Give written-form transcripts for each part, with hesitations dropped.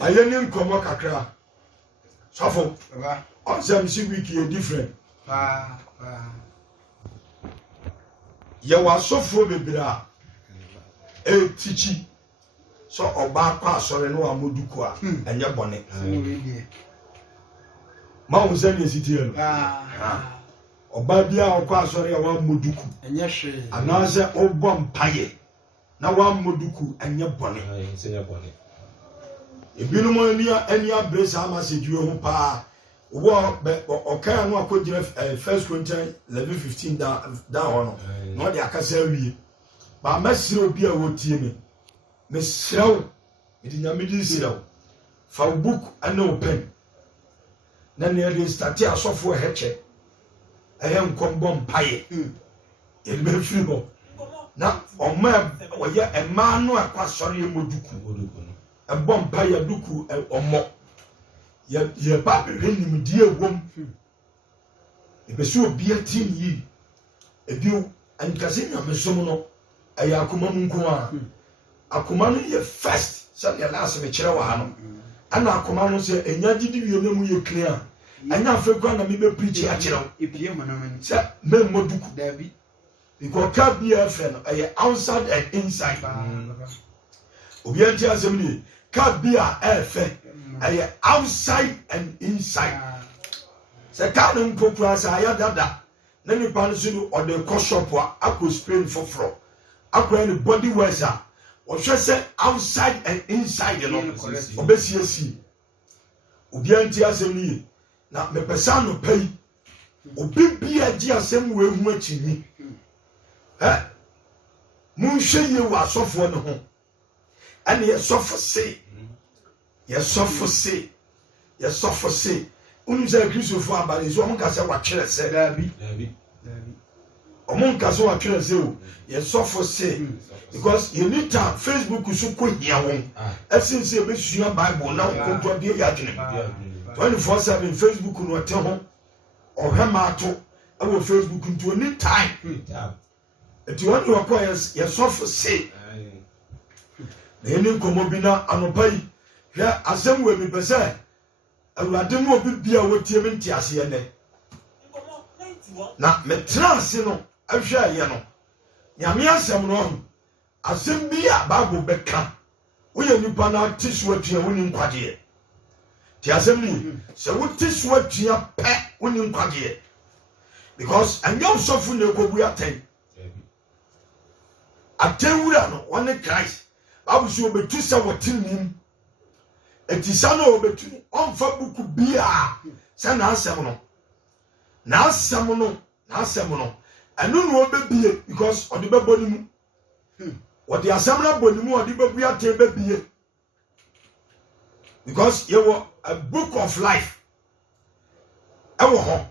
Ayeni nkomo kakra. Sofo. On some wiki is different. Ya wa sofo bebira. Tichi. So oba kwa sore no amoduku a enye bone. Ma wo sani esitiel. Oba bia okwa sore ya wa moduku. Enye hwe. Anaze obọ mpaye. Na wa moduku enye bone. Enye bone. Ebinum eni abresa amasejuwe ho pa. Wo okan no akogire 1 Corinthians 11:15 down ono. No de akasa wie. Ba masire obi a wotie me. Me srew. Me di nyame di srew. Fa book ana open. Na ne de start asofo heche. Eye nkombo mpaye. Ye be firi ho. Na oma oye ema no akwasori emoduku. Ebo mpaye duku omo. Ye ba benim die wom. Ebeso obi atin yi. Ebiu ankase nyame som no aya akoma nko a. Akoma no ye first so ye last me kire wa no. Ana akoma no se enya gidi wie na mu ye clear. Anya afekwa na me be preach a kire. Epie manamani. Se me moduku David. Because ka bia fe no aya outside and inside. Obi anti asem ni ka bia efe aya outside and inside. Se ka no mpopura sa aya dada. Na ni pan so no o de ko shop a akọ Spain foforo. Akọ any body wears a o hwe se outside and inside you know. Obesiesi. Obi anti asem ni na me pesa no pay. Obi bia gi asem we hu akini. Mun hwe ye wa sofo no ho. Ani ye sofo se. Ye sofo se. Ye sofo se. Unu se Christopher abale so mo ka se wa twere se. Dabi. Omo ka se wa twere se o. Ye sofo se. Because you need time Facebook so ko hia won. Esin se be sua Bible na ko to de ya dwene. 24/7 Facebook no te ho. Ohema ato. Awo Facebook nto any time. Eti won you call ye sofo se. Eni nkomo bi na anopai. Ya asem we bi pese. Awurade mu obi bia wotie me ntiase ye ne. Na me trance no ahwa ye no. Nyame asem no ho. Asem bi a Bible beka. Wo ye nipa na tisu atua woni nkwade. Ti asem ni se wo tisu atua pe woni nkwade. Because anya sofu na ekobu aten. Atewura no one Christ. Bible so obetu se wotinim. Etisa no obetu onfa buku bia se na asem no. Na asem no. Anu no obebie because odi beboni mu. Odi asem na boni mu odi bebu aten bebie. Because you were a book of life. Ewo ho.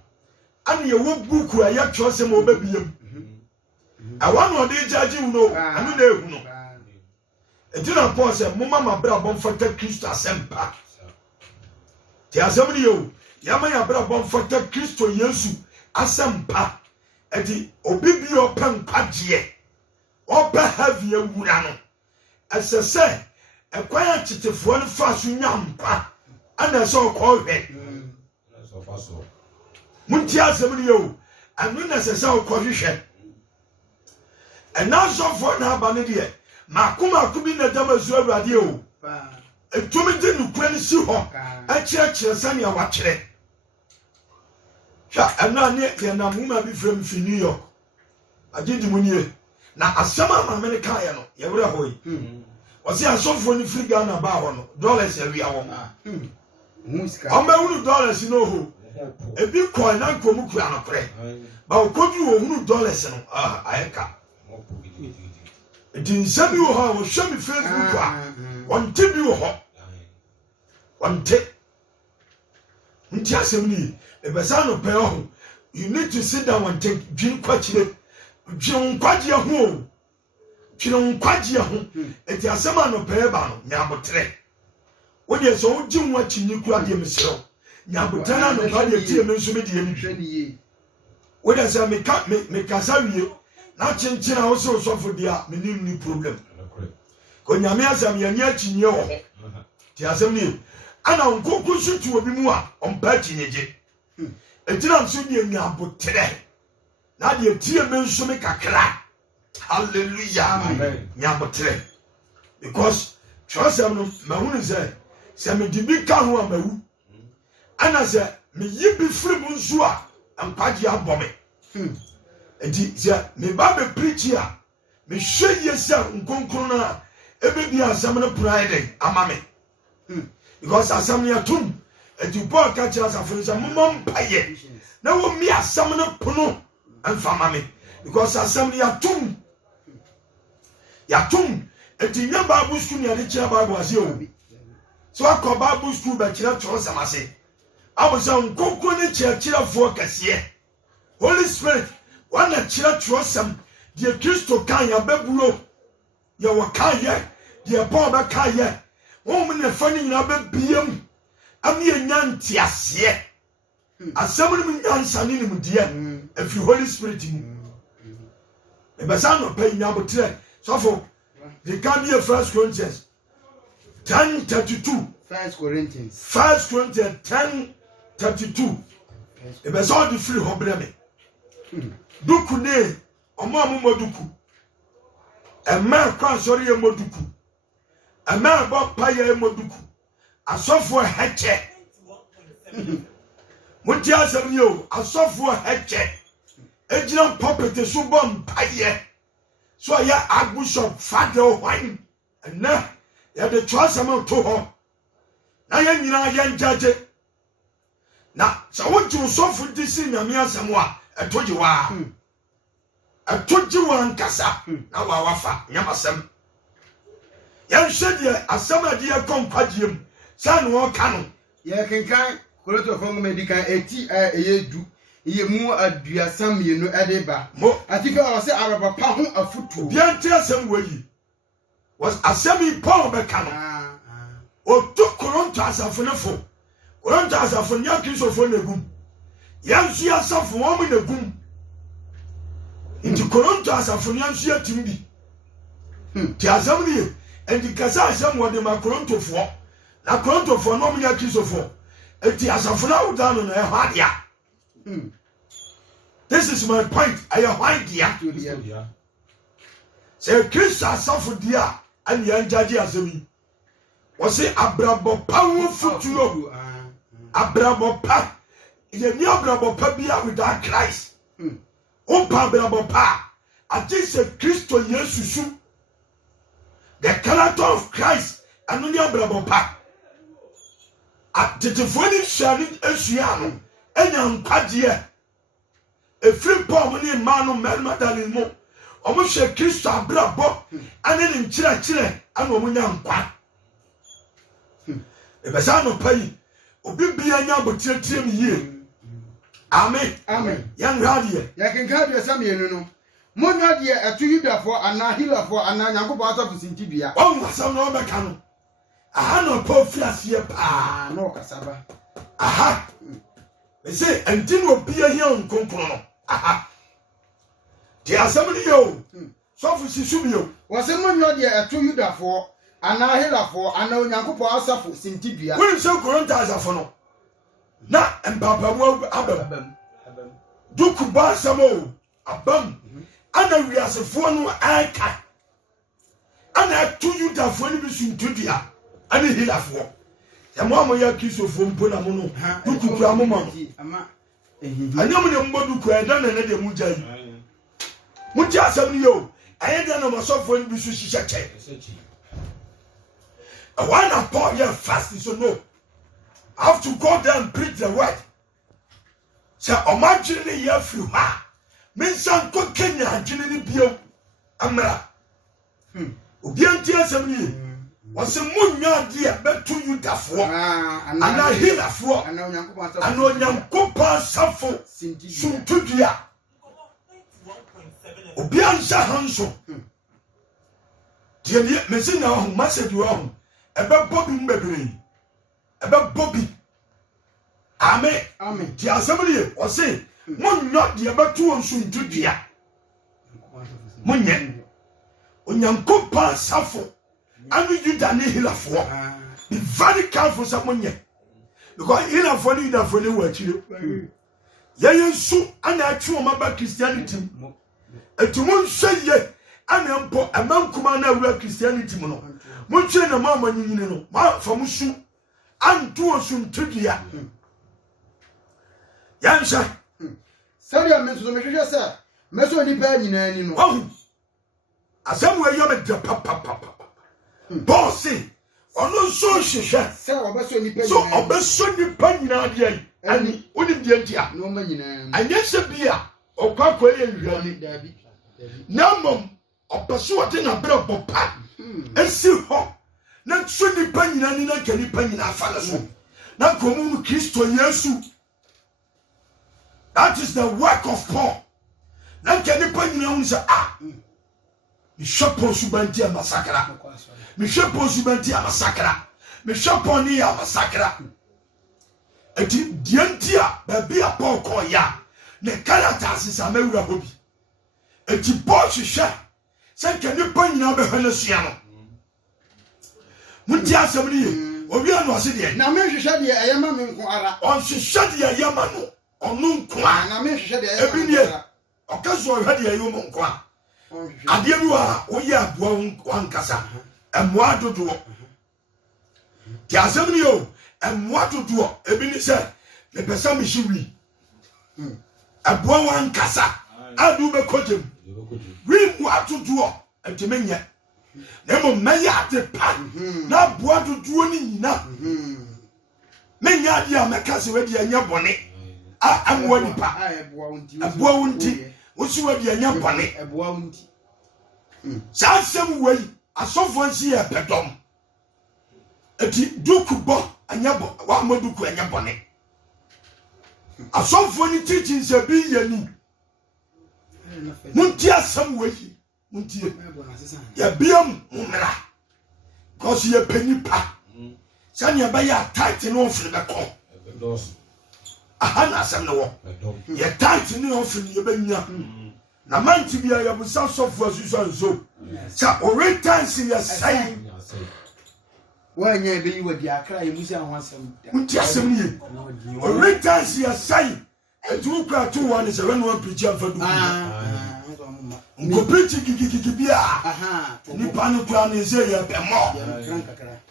Ani ye wo book a ye twose mo obebie. Awan odi judge you know, anu na ehu no. Ejina Paul say mo mama bra bon fata Kristo asempa. Ti asem ni yo, yama ya bra bon fata Kristo Yesu asempa. Eti obi bi open kwaje. Open heavy ewura no. Asese ekwaya chitefo no fa so nyampa. Ana so ko hwe. Na so fa so. Munti asem ni yo, anu na sese ko hwe. Ena so for na ba ne de. Makuma kubi na dama zu awrade o. Etumi de nukwa ni si ho. Akire sani a wakire. Sha ena ne ye na muma bi frem fi New York. Agidi munie. Na asama ma America ya no. Ye wura hoyi. Wasi asofo ni free Ghana ba ho no. Dollars ya wi awon. Amba hunu dollars no ho. Ebi coin na nkomu kura no kre. Ba okodu wo hunu dollars no. Ayeka. Eti nsabi wo ha wo hwe mi Facebook a wonte bi wo ho wonte nti asem ni ebesa no pe ho you need to sit down and take dream kwachire dream kwaje ho dream kwaje ho eti asem no pe ba no nyabotre wo de so wo gyi nwa chinyi kura de mesero nyabotre na no ba de tie me nso me de ni hwe wo de say me kasa wie na chinchina wo so for dia menim ni problem ko nyame asam ya nya chinye wo ti asem ni ana nkonko so tu obi mu a ompa tinyeje etina so ni nyabotere na de tie me nso me kakra hallelujah amen nyabotere because trust am mahunu se me dibi ka ho amawu ana se me yibi free mu nso a ampaje abome enti se me ba be preach a me hwe yesa nkonkron na ebe bi asam no pride amame because asam ya tum enti Paul ka kira asafo se momom paye na wo mi asam no pono amfa mame because asam ya tum enti nya Bible school ni ade kira Bible ase o so akọ Bible school ba kira trosam ase abusa nkonkron ni kira fo kase Holy Spirit wana kira trosam die Kristo kan ya bebulo ya wakaye die Paul ba kaye won me fa ni nyina ba biem ami enyanti ase asam ni nyansa ni mu die afi Holy Spirit mu e basa no pa nya botre so for the can be a 1 Corinthians 10:32 1 Corinthians 10:32 e basa di free hobre me duku ne omo amoduku ema kwa sori ye moduku ema bo paye moduku asofo heche muti asem yo asofo heche ejina puppet so bom paye so ya archbishop father hwan na ya de twasam to ho na ya nyina ya njaje na so woju sofo disi na mi asem a etoji wa atoji wankasa na wawafa nyamasem yan hwede asam ade ya konkwadiem san wo kanu ye kenkan Korinto fo medikan eti eyedu ye mu aduasam ye no edeba atika o se araba pa ho afutu biante asam wayi was asami Paul be kanu o to Korinto asafonefo Korinto asafon ya Kristofo negum yan su asafo wo mu negum inti Korinto asafo yan su yatimbi ti asam ni enti kasa asam wo de ma Korinto fo na Korinto fo no mu ya Kristofo enti asafo na wo dan no e hwadia This is my point. I am idea. Say Christ asafo dia and yan jaji asemi. Was say abrabo pawo futuo. Abrabo pa. Ye ni abrabo pa bia without Christ. O pa abrabo pa. Ati say Christo Yesusu. The character of Christ and ni abrabo pa. Ati tefoni shari esuano. Enya nkwaje. Efri Paul muni manu merma dalimo omo hwe Kristo abrabo ane ni nkyira ane omo nya nkwa e besa no pai obi bia nya botietire mi yie amen yang radie ya kenka bia samienu no monwa de eto yudafo ana hilafo ana nyankopɔ asafo sintibia on wasam no be kanu aha no pa fiasie pa no kasaba aha be say entin obi ahia nkonkron no aha ti asem ni yo so fu sisu yo wase monyo de eto yudafo ana helafo ana onyankopɔ asafo sintibia won se Korinto asafo no na empapawo abam duku ba samo abam ana wiasefo no aka ana eto yudafo ni bisu ntudua ana helafo ya mo ya Kristofo mpo na mo no duku kura mo ma anyam ne mbodu ko eda na ne de mu jai muti asam ni yo ayeda na masofo ni bisu shisha che I want to pour your fast so no I have to go there and preach the word say imagine ni ya fru ha men san ko Kenya adwene ni bio amra obi anti asam ni wase munwa de betu yudafo ana hilafo ana onyankopɔ asafo suntudua obi ansa hanso die ne mesina ho masedi ho ebe bobi mbebere ebe bobi amen di asabri wase munwa de betu on suntudua munye onyankopɔ asafo anu juda ne hilafo be very careful someone because in a funny what you Yayensu ana atu omaba Christianity etumo hwe ye ana mpo amankuma na awura Christianity mu no monche na mama nyinyi no ma famusu antu osun tudia yansha sadia menso me hwehwe sa meso ni pa nyina ni no oh asamu ayo me de papa bossi ono so hwehwe sa obeso ni pa so obeso ni pa nyina de ani odi de ntia no ma nyina anya se bia okwakọ ye nhwani dabi namom opeso wote na brabo pa esi ho na tso ni pa nyina ni na kani pa nyina afala so na komu Kristo Yesu. That is the work of Paul. Na kani pa nyina unsa mi shopo subanti amasakra mi shopo subanti amasakra mi shopo ni amasakra eti dientia baby a Paul ko ya ne character asisa mewura hobi eti Paul hwehwe se kani pa nyina be hana sua no muti asem ni obi anu ase de na me hwehwe de ayama me nko ara on hwehwe de ayama no onu nko a na me hwehwe de ayama ebi ne okazo hwehwe de ayama nko a ade bi wa oyi aboa wankasa emwa dodo ti asem ni o emwa dodo ebi ni se le pesa mi shiwi aboa wankasa adu be kojem wi mu atodo entemenye na mo meya ate pa na aboa dodo ni nyina menya ade a mekase wedi anya bone amwa nipa aboa wonti wosi wedi anya bone aboa wonti Sasem way asofo nsi e pedom eti duku bo anyabo wa moduku anyabone asofo ni teaching se bi yani munti asem way munti ya biam umra cause ye penipa sanya ba ya tight no ofre be ko ahana asem no wo ye tight no ofre ye benya na manti bia ya busa sofo asusu nso sa orientansi ya sai wanya be yi wadi akra ye musi ahwa asem munti asem ni orientansi ya sai etu kwa tu wa ni se wenu apichi afadu ngo pichi kikiki bia ni panu kwa ni se ya bemo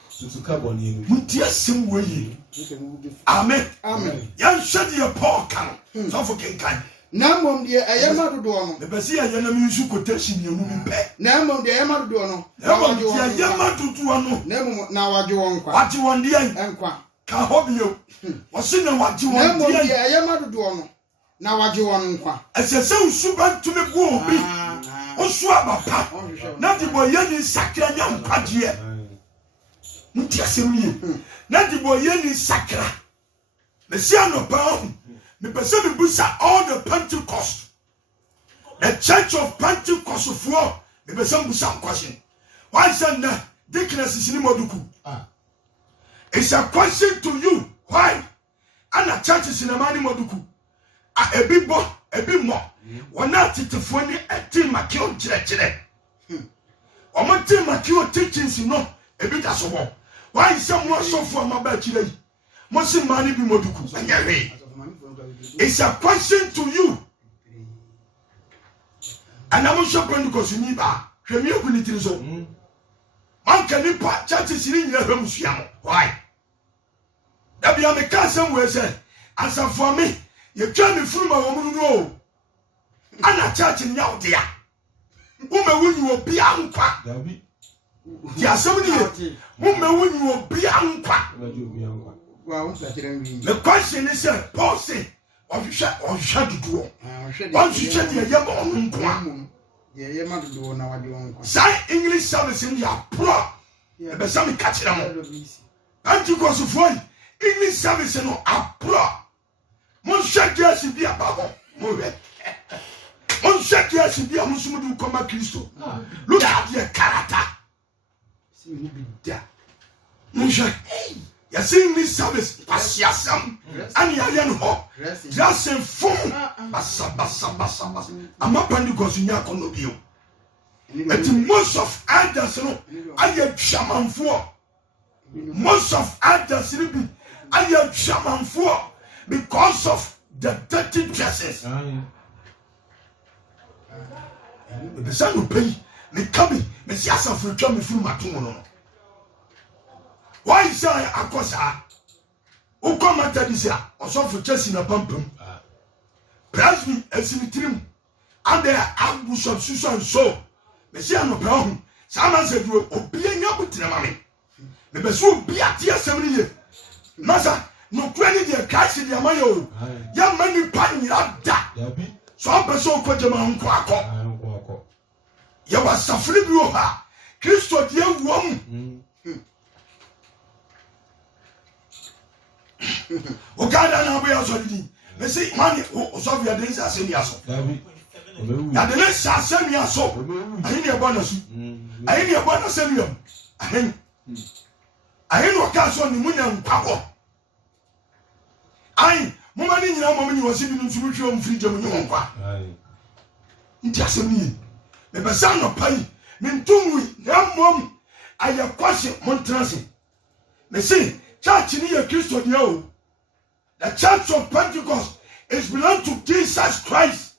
susuka boni enu munti asem weyi amen ya shedi ya Paul kan sofo kenkan na mom de ayama dodo no the besi ayana mi nsu quotation ye mu bi pe na mom de ayama dodo no na waje ayama dodo no na mom na waje won kwa waje won de enkwa ka hobio wose na waje won na mom de ayama dodo no na waje won kwa esese usuba ntumi bu obi osu abapa na di boye ni sakra nya mpaje nti asem ni na di boye ni sakra mesi anopa me person be busa all the Pentecost, the church of Pentecost for me person busa question. Why say na deaconess is ni moduku? It's a question to you. Why? And a church is in a mani moduku. A bibo, a bit more. One not it for any a team makio chile. Or my team makio teachings, you know, a bit as well. Why is someone so for my bad chile? Most money be moduku. And yeah, it's a question to you. And I'm sure because you need a community zone. Man can you part churches in your home? Why? That be on the castle where say, as for me, you tell me from my woman. No, I'm not churching out there. Woman, when you will be unquack. There are so many women when you will be unquack. The question is, Paul said, on shut the door. Once you shut the Yamon, say English service in your pro. The some catch them. Anticos of one English service in a pro. Monsieur Jersey be a babo. Monsieur Jersey be a Muslim come back Christo. Look at your character. See you be there. Monsieur. You see this service, Pasiasam, and Yayan Ho, just a phone, Bassa. I'm up on the Gosunia Conobio. And most of elders, I get shaman for Most of others I am shaman for because of the dirty dresses. The son will pay me coming, me see us for me through my tomb. Why is I akosa? O come at this year, or so for chasing a pumpum. Praise me as in trim. And there are bush of Susan so. Monsieur no brown. Someone said you will be a young with the mammy. The best will be at the assembly. Massa, no credit your cash in your money. Young man, you pan like that. So I'm a so called your man. You was suffering you are. Christo, dear woman. O God, I know we are sorry. Me say money o so via days asemi aso. Ya de na sha asemi aso. Ayin e bona su. Ayin e bona asemi yo. Ayin o ka so ni munya nkwago. Ayin mo ma ni nyina mo ni wose bi nsu bi hwe o mfiri gem ni nkwa. Nti asemi yi. Me be sa no pai. Me ntumwi na mom ayakwase montrance. Me say church ni ye Christo dia o. The church of Pentecost is belong to Jesus Christ.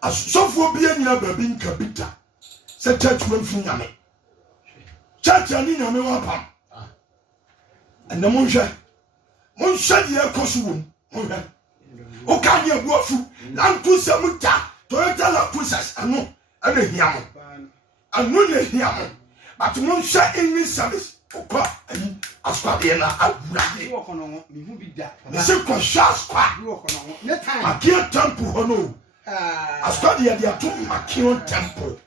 As so for being a baby in Kabita, said church went from Yame. Church and in Yame Wapam. And the Monsha the Kosum. O can you go through Lankusa Muta, Toyota La Pusas, and no, I don't hear. I know they hear. But one shot in this service. Opa, Asquadiana, the second shot squad. I can't temple, Hono. Asquadia, they are two Makion temple.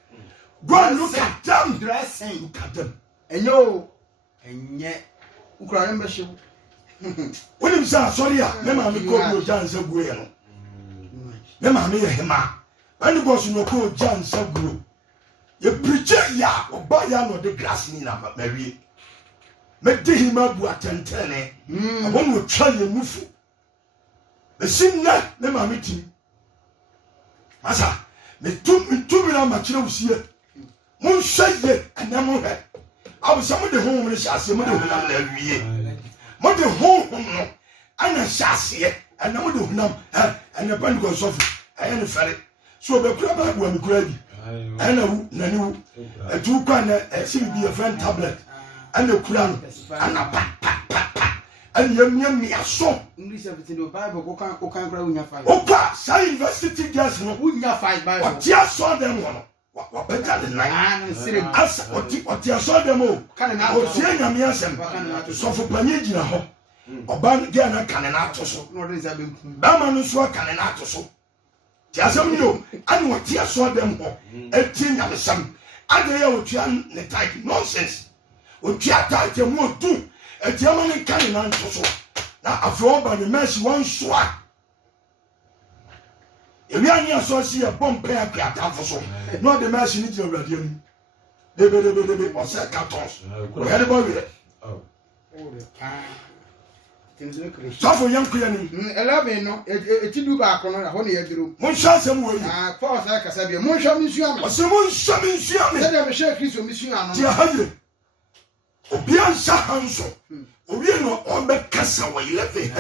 Go and look at them dressing. Look at them. And yo, and yet, Ukraine membership. William said, sorry, Memma, me call you John Sagueno. Memma, me a hema. When you was no call John Sagueno. You preacher ya or buy ya no the glass in a Mary. Make him up what and tell I won't will try you move. The sin not the mammy. Massa, me took me 2 million materials here. Moon said it and then more. I was some of the homeless as a mother every year. Mother home and a chassis and no one and the band goes off and a ferret. So the crab will be ready. And Nanu, a 2 corner, a be a friend tablet, and a crown, and a pat, and you a song. English everything the Bible, can grow in your fight. Opa, say university girls, no, wouldn't you fight by what you saw them one. What better than answer what you saw them all. Can I was saying a measem, so for Panagina home. Or Bangana cananato so, nor is a Bamanuswa cananato so. Tiasam no, and what you saw them all, a tin of some. I dare what you are type nonsense. What you are tight and more too, a German cannon so. Now, a floor by the mess one swat. If you are near so see a bomb pair for so, not the mess in your radium. They or set cartons. We had a boy with it. Oh, so for young Piani, 11, no, a do back on a honey group. One shot some way. Ah, for like I said, one shot Monsieur, or someone shoving Siam. Let them share Christ with Monsieur. Obian Sahanso, Obiano on the castle where you left it.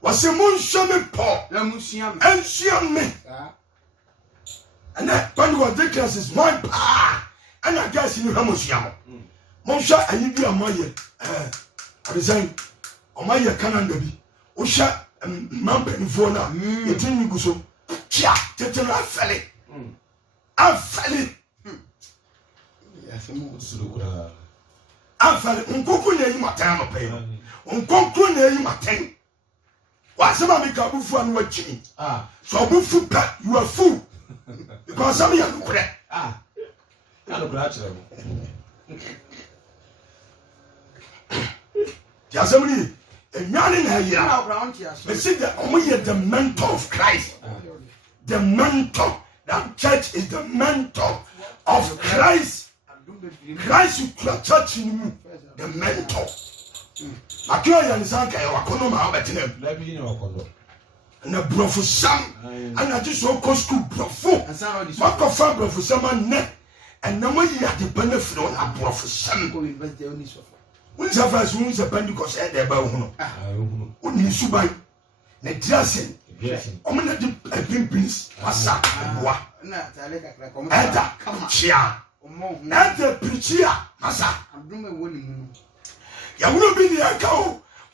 Was a moon shaman paw, and Siam me. And that one was the class is my pa, and I guess you have Monsiam. Monsha, and you be a moyer. I was saying, O my canandabi, Osha, and Mampen Fona, you tell me go so. Chia, Tetra Felly. I fell it. Afale unkoku na yi matan no pay no unkoku na yi matan wa sama mi ka bufu anu wachi so bufu pa you are fool because some ya kure na no kura chere mo ya samni enyane na ya me see the omoye the mentor of Christ the mentor. That church is the mentor of Christ. Christ you church in the mentor. Akio ya nisanka ya wakono ma obetene. na brofo sam ana ji so ko school brofo mako fa brofo sam anne enna mo yi ade bana firo na brofo sam ko university oni so won sa fa so won sa Pentecost e de ba hu no oni suban na diasen omo na di pimpins asa boa na tale kakra ko eta chia na de prichia masa adume woni mu ya wono bi ni aka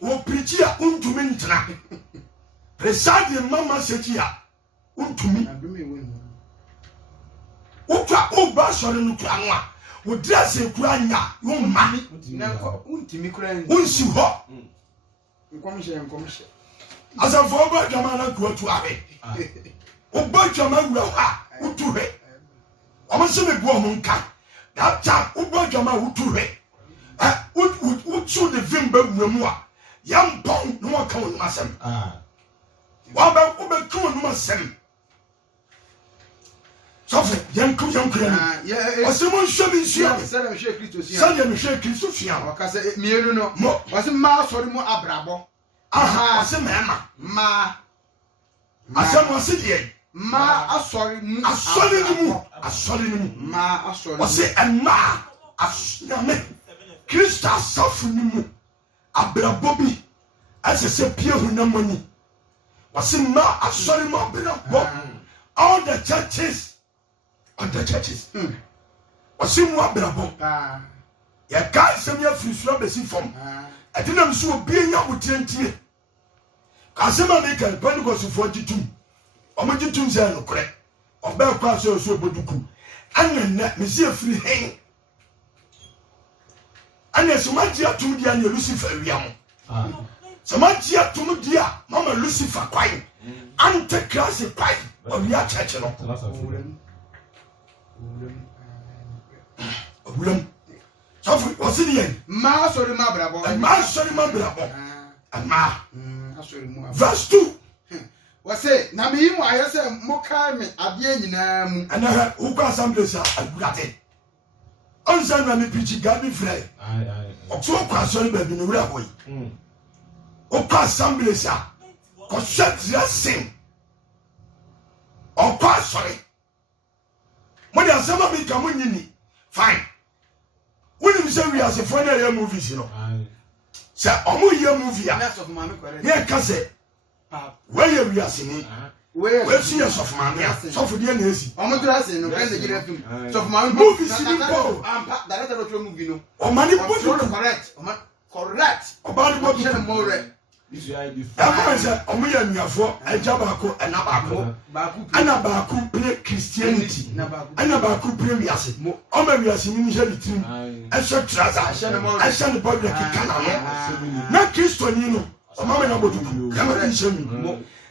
wo prichia untumi ntena presade mama sekia untumi adume woni mu ukwa oba sori no kwa no a wo dress ekura nya wo ma na ko untimi kura unsi ho nkomhye asa fo oba dwama na ko tu abe oba dwama wura ha utu he omo se me bu omo nka that time oba dwama utu he utu de vimba wuramu a yam pon no aka won masem wa ba ku won masem sofo yanku ni osimo nshemi nsia sele me hwe Kristo sia sele me hwe Kristo sia wakasa mienu no wase ma sori mu abrabo ase ma ase mo se die ma asori mu asori ni mu ma asori wase ma asnyame Kristo asafu ni mu abrabo bi ase se pie hu na moni wase ma asori mu abrabo all the churches wase mu abrabo ya ka se me afrisura besi fom adinam so obi nya wotientie kasema me kan Pentecost 42 omojitum ze no kore oba kwa so oboduku anna me se afiri hen anna so maji atum dia na Lucifer wiam so maji atum dia mama Lucifer kwai antichrist kwai oria church no obulam so wasi die ma sori ma brabo ama asori mu verse 2 wase na me yimu ayese mokai me ade nyina mu ana ukwa assembly sa agurate onsa na me preach God free okso kwa asori ba bi no wura boy ukwa assembly sa ko set dressing okwa asori mo dia sama mi ka mo nyini fine when you say we as a friend of movies you know say omo ye movie a ye ka say where we are singing where see us of man so for the nezi omo dress no kind of give film so for man movie singing go director of movie no o mani bo correct about what you more I'm say omo ye nuafo eja baako ana baako pre Christianity ana baako pre wiase omo wiase ni je litrim esho traza esho ne body kikana na Kristo ni no omo me na boduku kama ni shemi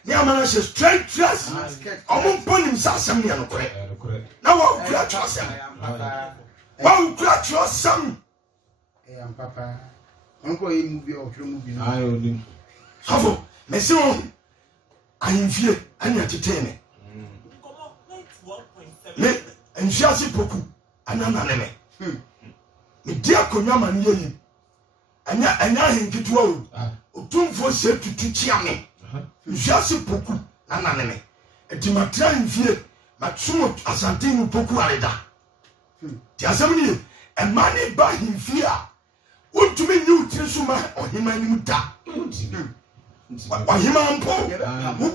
ni amana she straight dress omo ponim sasam ni no kore na wa kura trasam am papa onko e movie o tro movie no ayo nim sofo mesi won ayimfie anya tetene me enfiase poku anana ne me dia konwa mane yeyi anya hinkitu o otumfo se tutu chiame enfiase poku anana ne edimatra enfie matsumo asantinu poku areda ti asemni e mani ba hinfie a untumi nyu tirisuma ohima ni muta ohima mpo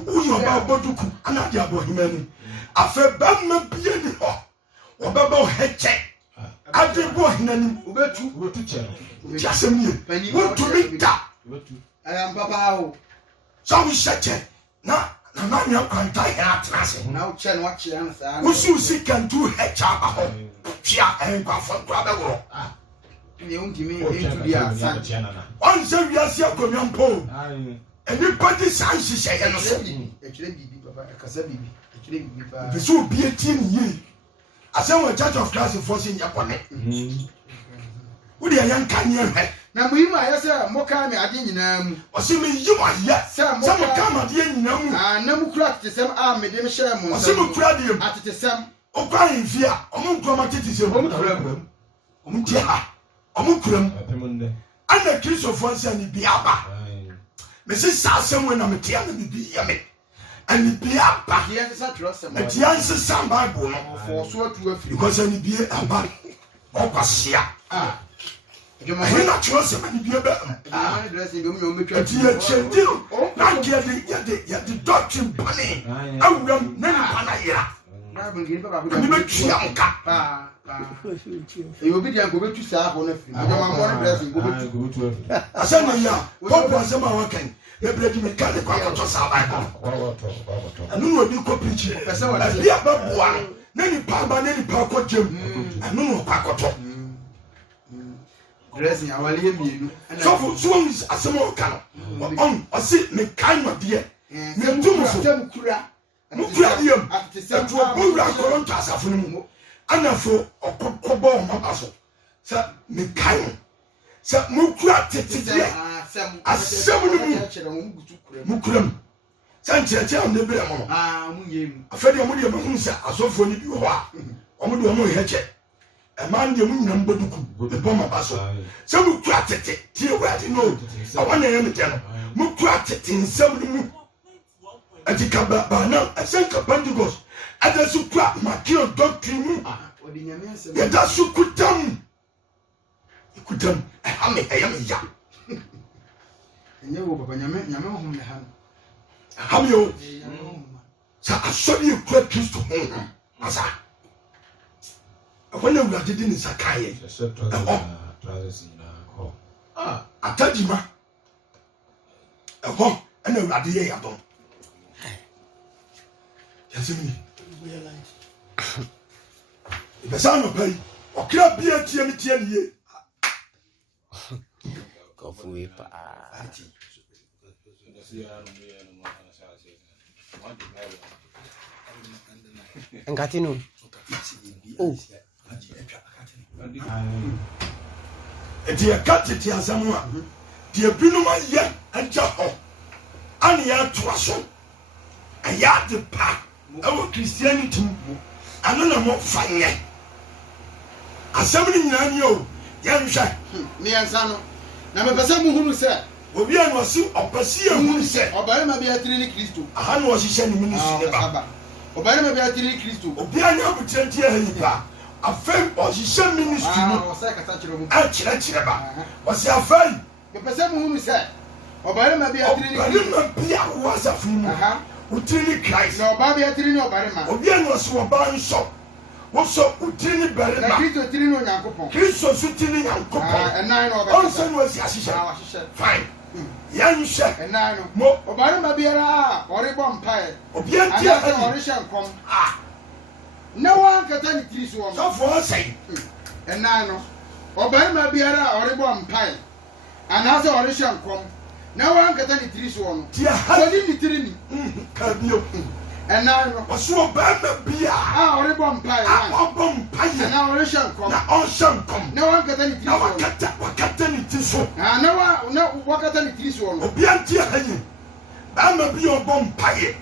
uyo ba boduku anadi abohima ni afeba ma bie ni ho obeba heche ade bo hinani obetu chero jasemni untumi ta ayam papa o so we sheche na nya kwanta ya atrase na o che no wa che an sa usu sikantu hecha ba ho tia enkwa fo kwa be woro ni ungimi into dia san on se wiase akonwa mpo eni padi san hihye ye no so ekire bibi papa akasa bibi ekire bibi pa bisu bi eti ni yi asem Church of Christ for sin yapone wo dia yanka nye hwe na muhima yese moka me ade nyina mu osim yima ye se moka ma de nyina mu na mu kura tetesem a me de me hye mu osim kura de mu atetesem okwa himfia omo nkoma tetese omo kura mu omo tie ha omo kura mu ana Kristo for sin ni biaba me se sasem we na me tie na bi ya me and be up. Yes, I trust him. The answer some Bible for so to a few because any be a man or Passia. You might not trust him and be a better. The doctrine bunny. I will never you will be there go to South on a few. I said, what was a working? The bread mechanic to South. I knew what you could preach. I said, one. Nanny Papa, Nanny Paco Jim. I know Paco. Dressing our living. So for soon as a small can. I see me kind of dear. Me do Mukura. Mukura, after Bura Corontas of Numo. Anafo okobo mabaso sa mekayo sa mukura tete asem mukuram sa ncheche am nebere mo munyem afede mo de mo sa asofo ni bi ho a omo de omo heche e man de mu nyam boduku e bo mabaso sa mukura tete tie wadi no awana yam te no mukura tete nsem mu atikaba bana asenka bandigos adasukwa makio doctrine yadasukudam ikudam ahame ayame ya enyewo baba nyame hom ne han ahame yo sa asori ekura Kristo asa akwana wurade di ni sakaye atajima eho ana wurade ye yadon yasemini Besano pay, or crab beer, TMT. Coffee, and Catino. Oh, dear Catty, someone, dear Pinuma, yet, and Jaho, and yet to us, a yard the pack, our Christianity, and no more fire. Assembly Nanyo, Yansha, me and Sano. Now, my person who said, Obian was so opposite who said, Obama be a Trini Christo. A hand was he sending ministry. Obama be a Trini Christo. Obian would tell you, a fame was he sent ministry. Was a friend. The person who said, Obama be a Trini was a friend. Who Trini Christ. No, Bobby a Trini Obama. Obian was so bound so. Also, Utini Berry, Christo Sutini and 9 also was Yasha. Fine. Young chef and 9 more. Obama Biera, or a bomb pie. Obiantia, Orishan come. No one can tell it this one. So for say, and 9 Obama Biera, or a bomb pie. And as Orishan come. No one can tell it this one. Dear, how did you tell me? Can you? And now, so bad be a bomb pie, and now Ocean come. Now, Ocean come. No one can any now. What can it is so? No one, no, what can it is one? Obiantia, I'm be your bomb pie.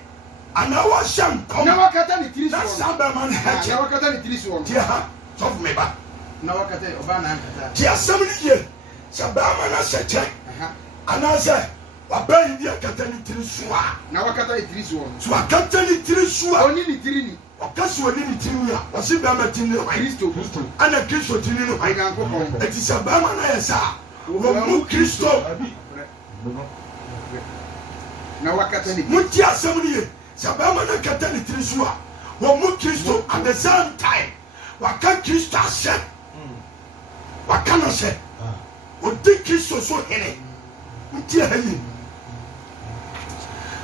And now Ocean come. Now, what can it is one? Sabaman had now, what can it is one? Dear, of me back. Now, what can Obama? Dear, 70 years. Sabaman, I said, and I said, Wabaya dia katani tiriswa. Na wakata tiriswa. So akatani tiriswa. Oni ni tirini. Wakasi woni ni tiriya. Wasi bama tinini Kristo. Ana Kristo tinini. Anga nkoko. Eti sabama na yesa. Wo Kristo. Na wakata ni. Muti asamuni. Sabama na katani tiriswa. Wo Kristo at the same time. Waka Kristo ase. Wakana se. Odi Kristo so hene. Muti ayi.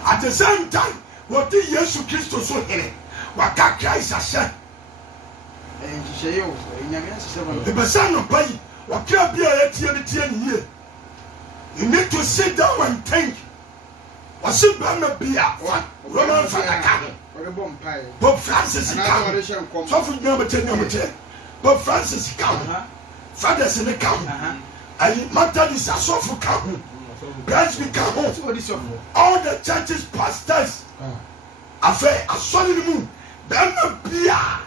At the same time, what did Jesus Christ so in it? What can Christ say? And she say, the person of pay, what can be a year? You need to sit down and think. What's it going to be? Roman Father, Pope Francis, so for number 10, Pope Francis, fathers in the camp. And matter is a soft camp. All the churches, pastors, affair, a solid moon, then a beer.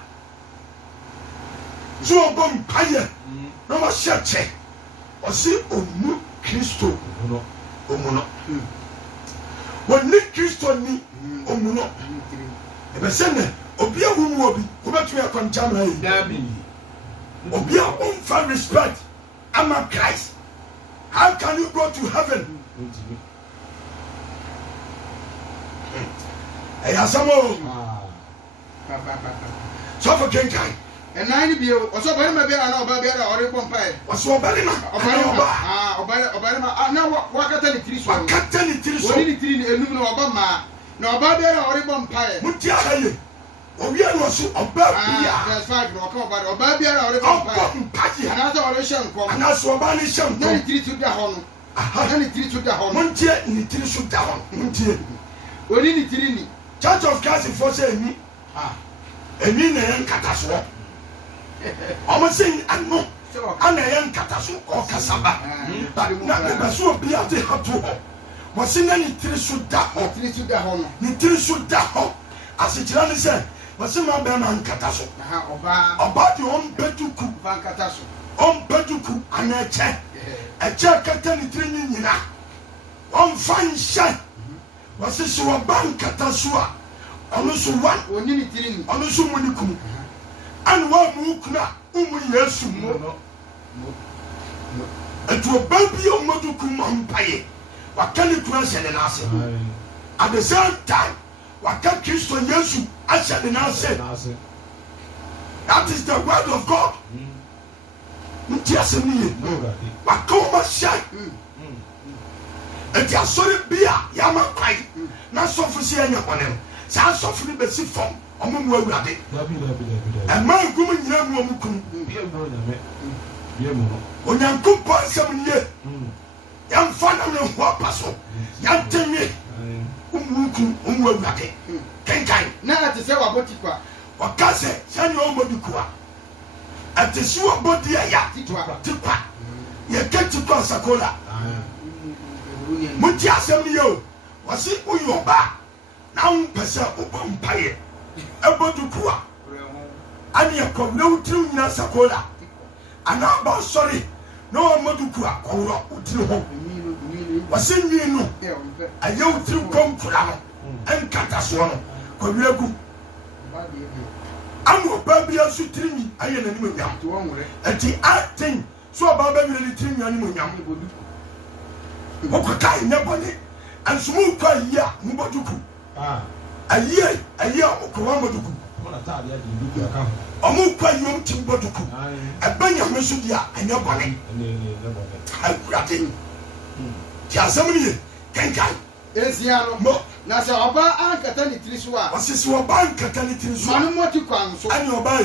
So, bomb pie, no more church, or see, Omu Christo, Omono. wɔne kristo ni ɔmu no ɛbɛsɛ nɛ obi a womu obi wobɛtumi akɔnkyamra yi obi a womfa respect ama Christ. How can you go to heaven? Ayasamo so for kenkai and nine be also very maybe an obabera or a pompire. Was Obarima? Obarima, now what can the trees? What can tell it is only three and Obama, no Babera or a pompire. Mutia, Obia was Obabia. That's right, Obabia or a pompire, another oration, and that's Obani Sham, no three to the home. Any three to the home. Muntia, and the three should down. Muntia, only three. Church of Christ for saying me. And in the catastrophe. Almost saying, I know, and I am catastrophe or Cassava. But not the so be at the hot to was in any three should die or three to the home. The three should die. As it really said, was in my man catastrophe. About your own Betuku, Van Catastrophe, on Betuku, and a check at 23 in one fine shot. Was this so a bank catasua? Also one, or nearly three, also Monikum. And one Mukuna, Yesu. And to a baby of Modukum Umpire. What can you answer and answer? At the same time, what can Christo Yesu answer and answer? That is the word of God. Just me. What come my shine? And just sorry beer, Yama Kai. Not so for seeing upon him. Sounds softly but see from. A man woman young woman when young coupon 7 years. Young father and what passel. Young 10 years. Can't now to say about it. What can say? Send your Modukua. At the sewer body, Tipa. You get to cross a cola. Mutia 7 years. Was it who you are back? Now, Passa Umpire. Ebodukua ani akọ no tru nya sakola ana ba sorry no Amadukua kọrọ utri ho wasenyi no aye utri konkura no enkata so no kwiragu anu ba bia su trimi aye nanim nyam enti atin so ba ba bia trimi nanim nyam okaka nya bone ansumu kwa ya Mboduku aye okwa Moduku omu kwa yom Timboduku ebanya mesu dia anya bone akurate ti asamni kenkan esiano mo na se oba ankata ni tiriso a osisi oba ankata ni tiriso manu moti kwan so ani oba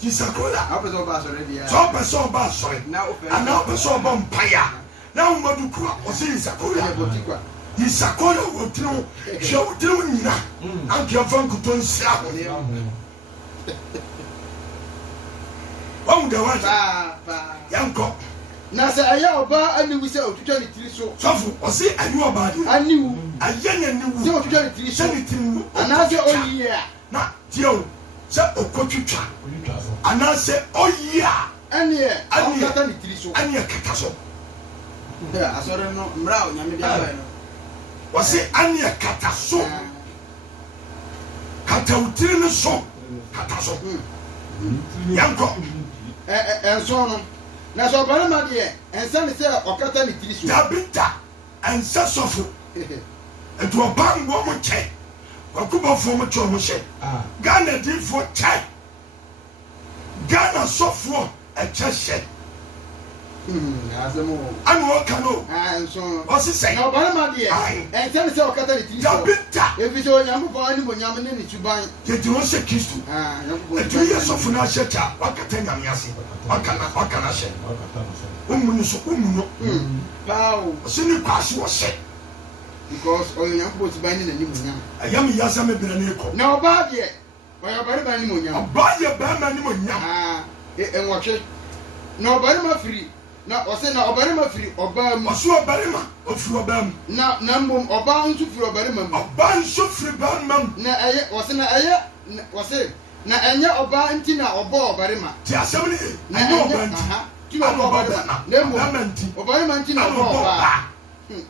yisakola apeso oba sore dia so peso oba sore na peso oba mpaya na Moduku osisi yisakola Yisakora wotru shawtru nyina anke afan kuton sia ho wamga wa yanko na se aya oba aniwu se otutwa ni tiri so sofu osi ayu oba de aniwu ayanya niwu se otutwa ni tiri so ni tiri ana se oyiya na tio se okotutwa ana se oyiya anie akata ni tiri so anie kata so asore no mra onyame dia ba no wasi anie kata so kata utiri no so kata so yanko so no na so bale ma de ensa ne se okata ni tiri so dabita ensa sofu eto oban wo mo che wakuba fo mo che mo che Ghana di fo che Ghana sofu e che she azemo anu okano so osi say na bale ma de ensa ne se okata ni tiri so dabita ebi so nyam ko ani mo nyam ne ni tuban yeti wo se Kristo eto ye sofu na she cha wakata nyam yase wakana she umunu so umuno wow sini kwaso wo she because oyo nyam ko tuban ni mo nyam ayam yasa me bira ne ko na oba de oyo bale ba ni mo nyam oba ye ba ma ni mo nyam enwohwe na obare ma firi na ose na obare ma firi oba mu oso obare ma ofiri oba mu na mbom oba nso firi obare ma mu oba nso firi ba ma mu na eye ose na eye ose na enye oba nti na oba obare ma ti asem ni na enye oba nti ti na oba obare ma na mbom obare ma nti na oba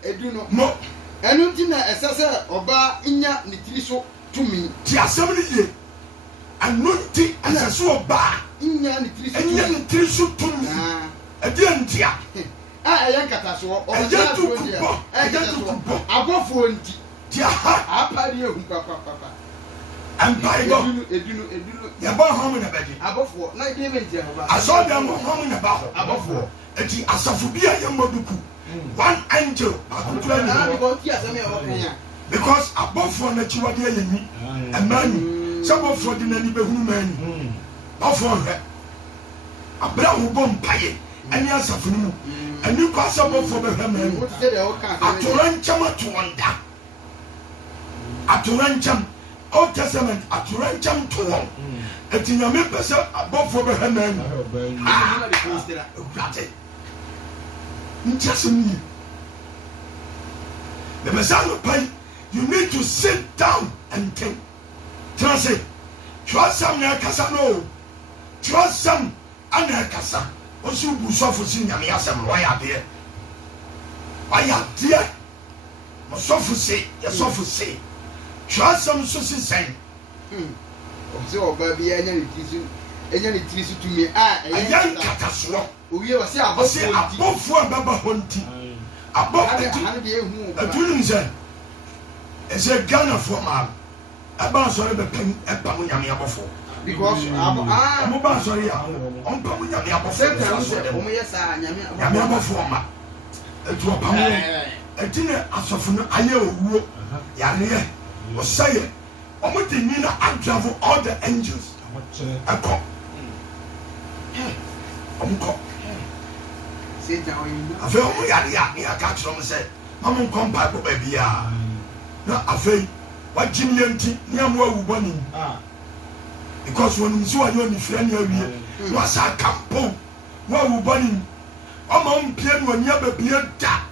edu no mo enu nti na esese oba inya ne tiri so tumi ti asem ni ye anu nti esese oba inya ne tiri so tumi edi ntia eyan kata so o eyan tukubo abofo nti ti aha apari ehu papa empire edunu ya ba homo na bedi abofo na ide be ntia oba asoda mo homo na ba abofo eti asafu bia yamaduku one angel akutura ni because abofo na chiwade yemi emani sabofo de nani behunu mani bofo hwe abra wo bom paye ani asafu nu ani kwa sabofo behwe mani atoranchama tuwanda atorancham Old Testament atorancham tuwo eti nyame pese abofo behwe mani you need to sit down and think. Trust some kasa no. Trust some kasa. Osu buso fo si nyame asem why are there? Why are there? Mosofu say, yosofu say. Trust some so si say. Obse oba bi anya ni tirisu to me ayan kataso. Owie wase abofo ababa honti. Abofo adunu nse. Ese Ghana for man. Aba sorry be pen epa mo nyame abofo. Because mo ba sorry ya. On pa mo nyame abofo. Omo yesa nyame abofo ma. Etu opa mo. Etine asofo no aye owuo. Yare o say omo de ni na travel all the angels. Akọ. Omko. Say down you. Afa omo yare ya ni aka kiro mo say mamu kompa ko ba bia. Na afei wajim yenti ni amwa wubani because when you are your friend you was a campo wa wubani o mpie no nia ba bia da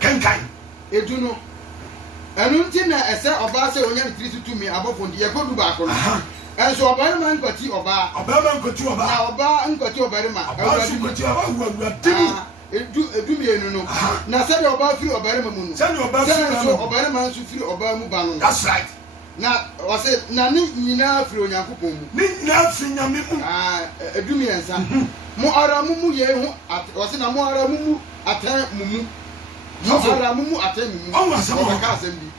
kankan eduno enu nti na ese oba se onya ntiri tutu mi abofo ndi yekodu ba ko no enso oba ma nkoti oba ma nkoti oba na oba nkoti oba ma oba su nkoti oba huwa timu edu mienu no na se de oba firi oba ma mu no se de oba firi oba ma nso firi oba mu ba no that's right na wase na ni nyina firi onyankopon mu ni nyina firi nyame mu edu miensa mo ara mu ye hu wase na mo ara mu atan mu mo ara mu atan mu o wase mo ka asem bi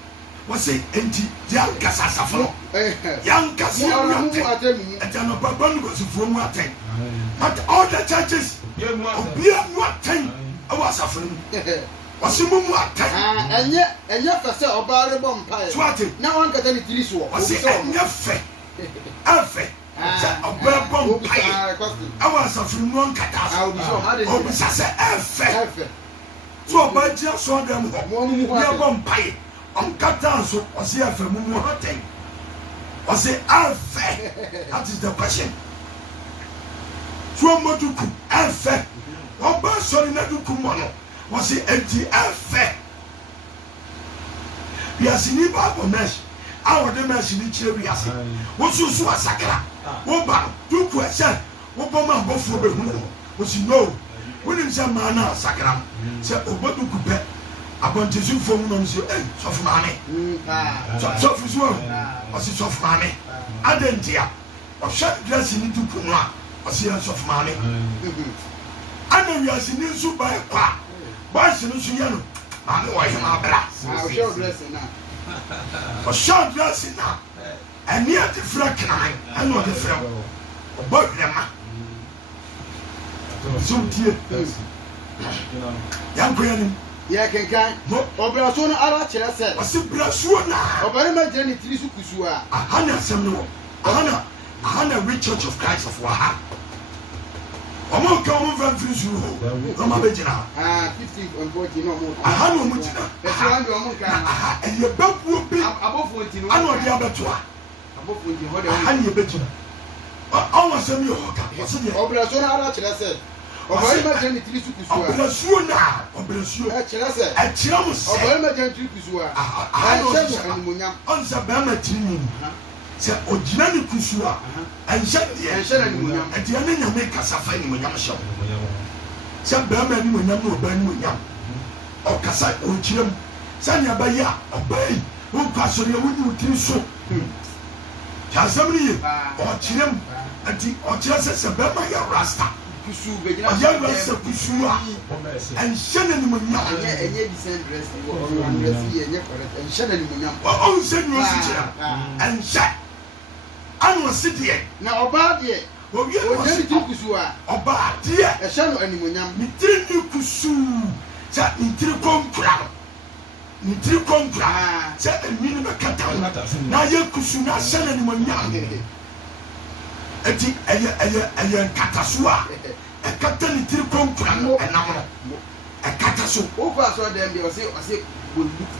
wase enti yanka sasafo yanka si mu atan mu etano baba no go sufo mu atan but all the churches obia mu atan awa asafo mu wase mu atan enye fa se oba rebo mpae na wan kata ni tiri so wase enye fe afe se oba bom mpae awa asafo mu nkata obi se afe so oba jia so dem ho ni bom mpae onkata so wase afe mu atan wase afe that is the question so moduku afe oba sorry na duku mo no wase enti afe biasini bible mesh our the mesh ni chire biase wo susu asakra wo ba duku ese wo boma bofo behunu wo si no woni nse ma na asakra se oboduku pe abontesu fo mu no so sofu maame sofu so wase sofu maame adentia o hwe biasini duku no a wase sofu maame ana biasini nsu ba kwa ba sinu su yano maame wa hema bra o show dress na ani ati fra kran ana o de fra o ba hwema so tie yan ko yani ya kenkan obraso no ara kire se o se braso na obare ma jere ni tiri su kusu a ana asem no ana we church of Christ of Waha omo ka omo van free su o ma be jina 15 on 14 no mo no mo jina e so ande omo ka e ye babuo bi abofo ntino ana o dia betoa abofo ntino ho de ana ye bejina o wa sem yo ka o se de obraso no ara kire se obare ma jere ni tiri su kusu a obraso e kire se e kire mo se obare ma jere tiri kusu a se mo animunyam on se ba ma tiri ni se ogina ni kusu a enhye na animunyam enti ane nyame kasa fa ni munyam hye se ba ma ni munyam no ba ni munyam ɔkasa ɔkyerɛ mu sani abayi a ɔbayi wɔn kɔ asɔre a wɔnyi wɔn tiri so kyasɛm ni yɛ ɔkyerɛ mu nti ɔkyerɛ sɛ bɛrima yɛ rasta ɔyɛ rasta kusu a ɛnhyɛ n'animonyam ɛnyɛ decent dress ɛnyɛ correct ɛnhyɛ n'animonyam ɔnhyɛ ni osi kyerɛ ɛnhyɛ ano ɔsi deɛ na ɔbaa deɛ ɔnyɛ ne tiri kusu a ɔbaa deɛ ɛhyɛ no animonyam ne tiri ni kusu sɛ ne tiri kɔnkura no ne tiri kɔnkura sɛ ɛnwi ne bɛkata ho na yɛ kusu na ahyɛ n'animonyam eti ɛyɛ nkataso a ɛkata ne tiri kɔnkura no ɛnam no ɛkata so wokɔ asɔ dɛm deɛ ɔse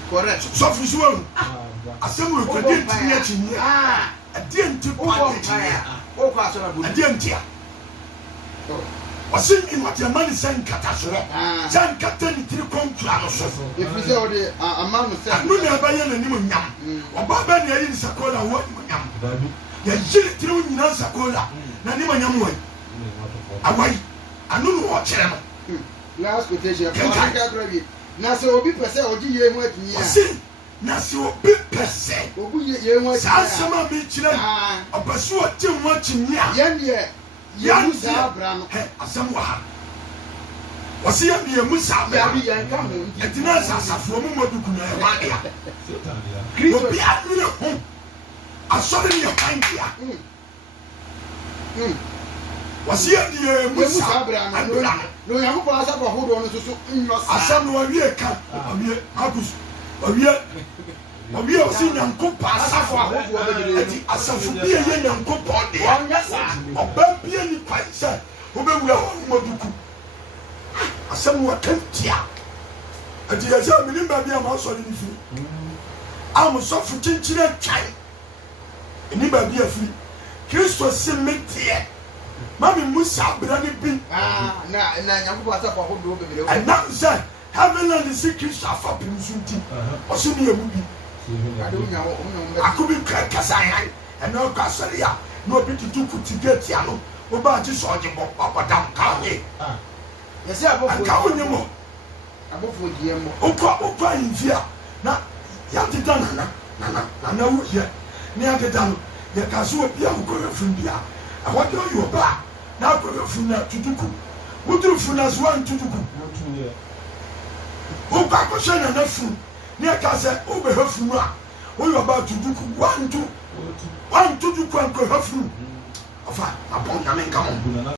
correct sɔfo so wɔn asɛm wɔ kɔdi ntiri akyi nyɛ ɛdeɛ nti pa akyi nyɛ wokɔ asɔ na bɔ ɛdeɛ nti a ɔse nyi wɔte ama ne sɛ nkataso sɛ nkata ne tiri kɔnkura no so ɛfiri sɛ wɔde ama no sɛ ɛno na ɛbɛyɛ n'anim nyam ɔbaa bɛ ne ayi ne sakola wɔ anim nyam yɛyi ne tiri wo nyinaa sakola na anim nyam wɔ awayi ano no wɔkyerɛ no last quotation na sɛ obi pɛ sɛ ɔgye yie mu atinyi a ɔse na sɛ obi pɛ sɛ obi yie mu atinyi saa asɛm a mekyerɛ ɔpɛ so ɔgye mu akyinyi a yɛn deɛ yɛmu saa bra no asɛm wɔ ha ɔse yɛ deɛ mu saa bra no ɛtina sɛ asafoɔ mu mɔduku na ɛwa dea obi anwene ho asɔre ne yɛ kwan dea wɔse yɛ deɛ mu saa bra no na Onyankopɔn asafo ahodoɔ no nso nyɔ saa asɛm no wawie ka wawie akus wawie ɔse Nyankopɔn asafo ahodoɔ bebree ati asafo bi a yɛ Nyankopɔn deɛ ɔbaa bia ni kwan sɛ wobɛwura hɔ mɔduku asɛm wɔka ntia ati yɛ sɛ menim baabi a maasɔre ne firi a mosɔfo kyenkyere atwan ɛni baabi afiri Kristo se meteɛ mami musa abira ni bi. Na Nyankopɔn asafo ahodoɔ bebree. Ɛnam sɛ Heavenland si Kristo afa pinsu nti ɔsi ni emu bi. Akubi kasa yan ɛna ɔkɔ asɔre ya na obi tutu kuti gate ya no ɔba ati sɔ ɔgye bɔ ɔbɔdam kawe. Yɛsɛ abɔfo. Kawe ni mo. Abɔfo diɛ mo. Okɔ ayinfi a na yateta nana wuyɛ ne yateta no yɛ kaso obi a okɔ efun bia. Awɔde ɔyɛ ɔbaa na akɔyɛ funa tutuku woturu funa so wa ntutuku wokɔ akɔhyɛ nana funu ne ɛka sɛ wobɛhɛ funu a woyɛ ɔbaa tutuku wantutuku ankɔhɛ funu ɔfa abɔ nyame nka ho